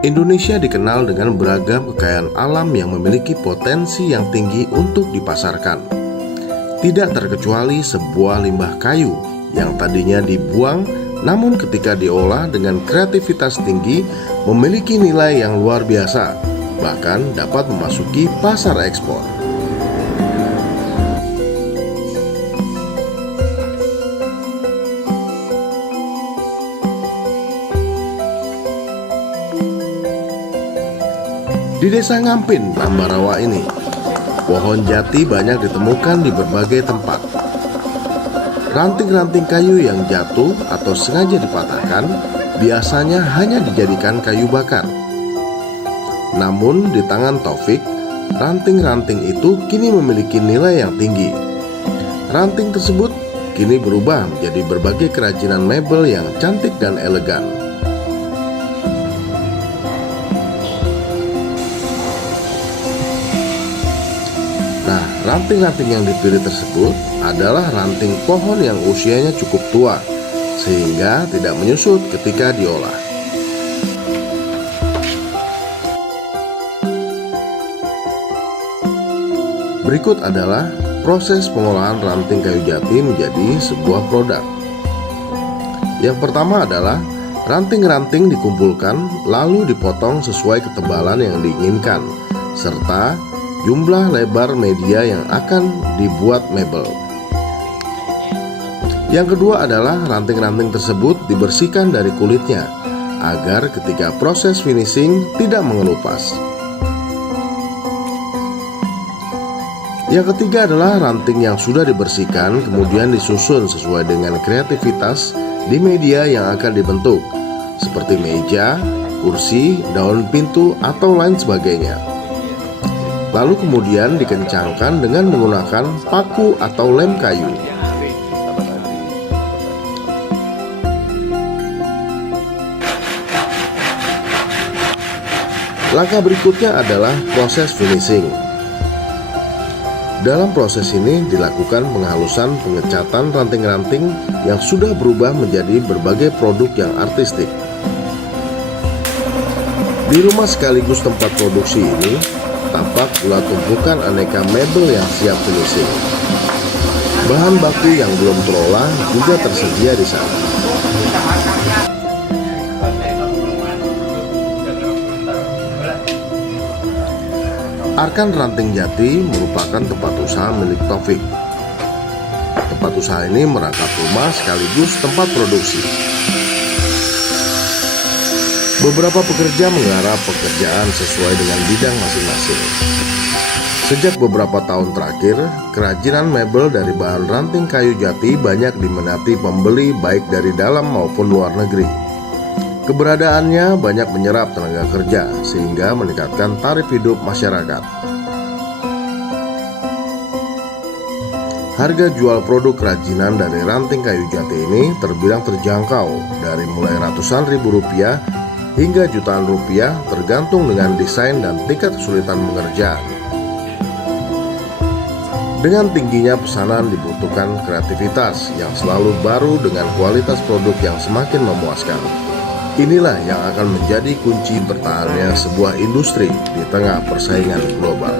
Indonesia dikenal dengan beragam kekayaan alam yang memiliki potensi yang tinggi untuk dipasarkan. Tidak terkecuali sebuah limbah kayu yang tadinya dibuang, namun ketika diolah dengan kreativitas tinggi memiliki nilai yang luar biasa, bahkan dapat memasuki pasar ekspor. Di Desa Ngampin, Ambarawa ini, pohon jati banyak ditemukan di berbagai tempat. Ranting-ranting kayu yang jatuh atau sengaja dipatahkan biasanya hanya dijadikan kayu bakar. Namun di tangan Taufik, ranting-ranting itu kini memiliki nilai yang tinggi. Ranting tersebut kini berubah menjadi berbagai kerajinan mebel yang cantik dan elegan. Nah, ranting-ranting yang dipilih tersebut adalah ranting pohon yang usianya cukup tua, sehingga tidak menyusut ketika diolah. Berikut adalah proses pengolahan ranting kayu jati menjadi sebuah produk. Yang pertama adalah ranting-ranting dikumpulkan lalu dipotong sesuai ketebalan yang diinginkan, serta jumlah lebar media yang akan dibuat mebel. Yang kedua adalah ranting-ranting tersebut dibersihkan dari kulitnya agar ketika proses finishing tidak mengelupas. Yang ketiga adalah ranting yang sudah dibersihkan kemudian disusun sesuai dengan kreativitas di media yang akan dibentuk, seperti meja, kursi, daun pintu, atau lain sebagainya. Lalu kemudian dikencangkan dengan menggunakan paku atau lem kayu. Langkah berikutnya adalah proses finishing. Dalam proses ini dilakukan penghalusan pengecatan ranting-ranting yang sudah berubah menjadi berbagai produk yang artistik. Di rumah sekaligus tempat produksi ini tampak pula tumpukan aneka mebel yang siap finishing. Bahan baku yang belum terolah juga tersedia di sana. Arkan Ranting Jati merupakan tempat usaha milik Taufik. Tempat usaha ini merangkap rumah sekaligus tempat produksi. Beberapa pekerja menggarap pekerjaan sesuai dengan bidang masing-masing. Sejak beberapa tahun terakhir, kerajinan mebel dari bahan ranting kayu jati banyak diminati pembeli baik dari dalam maupun luar negeri. Keberadaannya banyak menyerap tenaga kerja sehingga meningkatkan taraf hidup masyarakat. Harga jual produk kerajinan dari ranting kayu jati ini terbilang terjangkau, dari mulai ratusan ribu rupiah hingga jutaan rupiah tergantung dengan desain dan tingkat kesulitan mengerjakan. Dengan tingginya pesanan dibutuhkan kreativitas yang selalu baru dengan kualitas produk yang semakin memuaskan. Inilah yang akan menjadi kunci bertahannya sebuah industri di tengah persaingan global.